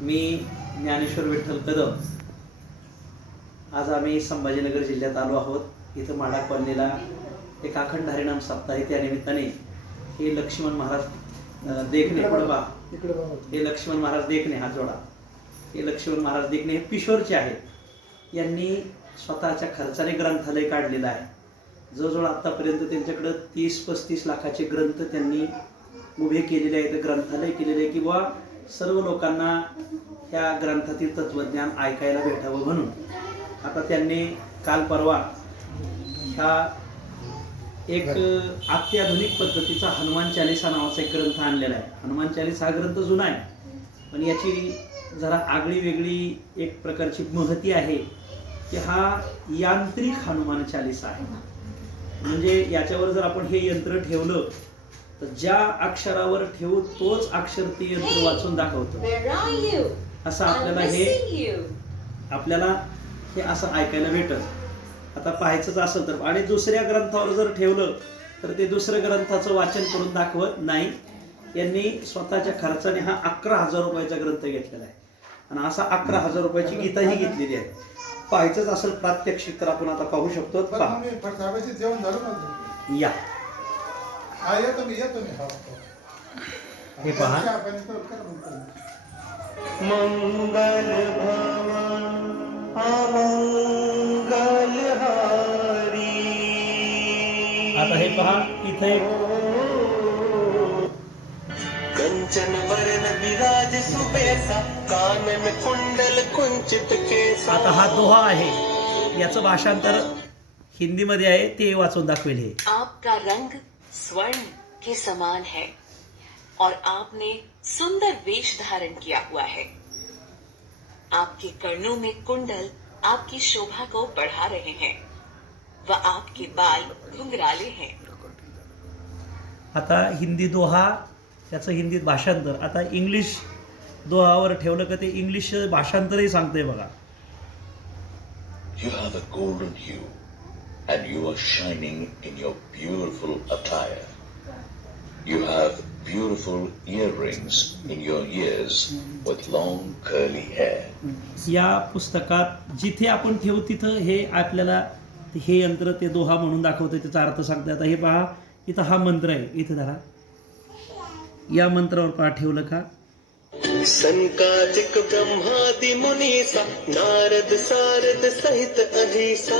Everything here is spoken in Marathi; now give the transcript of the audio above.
मी ज्ञानेश्वर विठ्ठल कदम. आज आम्ही संभाजीनगर जिल्ह्यात आलो आहोत. इथं माडा कॉलनीला एक अखंड हरिनाम सप्ताह आहे त्या निमित्ताने हे लक्ष्मण महाराज देखणे. बघा. हे लक्ष्मण महाराज देखणे हा जोडा. हे लक्ष्मण महाराज देखणे हे पिशोरचे आहेत. यांनी स्वतःच्या खर्चाने ग्रंथालय काढलेलं आहे. जवळजवळ आत्तापर्यंत त्यांच्याकडं तीस पस्तीस लाखाचे ग्रंथ त्यांनी उभे केलेले आहेत. ग्रंथालय केलेले आहे किंवा सर्व लोकांना ह्या ग्रंथातील तत्वज्ञान ऐकायला भेटावं म्हणून. आता त्यांनी काल परवा ह्या एक अत्याधुनिक पद्धतीचा हनुमान चालिसा नावाचा एक ग्रंथ आणलेला आहे. हनुमान चालीसा हा ग्रंथ जुना आहे. पण याची जरा आगळी वेगळी एक प्रकारची महती आहे की हा यांत्रिक हनुमान चालिसा आहे. म्हणजे याच्यावर जर आपण हे यंत्र ठेवलं तर ज्या अक्षरावर ठेवू तोच अक्षर ते यंत्र वाचून दाखवतं? असं आपल्याला हे. आपल्याला हे असं ऐकायला भेटत. आता पाहायचंच असेल तर आणि दुसऱ्या ग्रंथावर जर ठेवलं तर ते दुसऱ्या ग्रंथाचं वाचन करून दाखवत नाही. यांनी स्वतःच्या खर्चाने हा अकरा हजार रुपयाचा ग्रंथ घेतलेला आहे. आणि असा अकरा हजार रुपयाची गीताही घेतलेली आहे. पाहायचंच असेल प्रात्यक्षिक तर आपण आता पाहू शकतो. या. हा येतो मी येतो मी. हा हे. पहा. मंगल भवन अमंगल हारी. आता हे पहा इथे. कंचन वरण विराज सुबेसा कानन कुंडल कुंचित केसा. आता हा दोहा आहे. याचं भाषांतर हिंदीमध्ये आहे ते वाचून दाखवेल हे. आपका रंग स्वर्ण के समान है और आपने सुंदर वेश धारण किया हुआ है। आपके कर्णों में कुंडल आपकी शोभा को बढ़ा रहे हैं। व आपके बाल घुंघराले हैं। आता हिंदी दोहा त्याचं हिंदीत भाषांतर. आता इंग्लिश दोहावर ठेवलं का ते इंग्लिश भाषांतरही सांगतंय बघा. You have a golden hue, and you are shining in your beautiful attire. You have beautiful earrings in your ears with long curly hair. या पुस्तकात जिथे आपण ठेवू तिथं हे आपल्याला हे यंत्र ते दोहा म्हणून दाखवतं त्याचा अर्थ सांगतं आता हे पहा इथं हा मंत्र आहे. इथं धरा. या मंत्रावर पहा ठेवलं का? संकाचिक ब्रह्मादि मुनीसा नारद सारद सहित अधीसा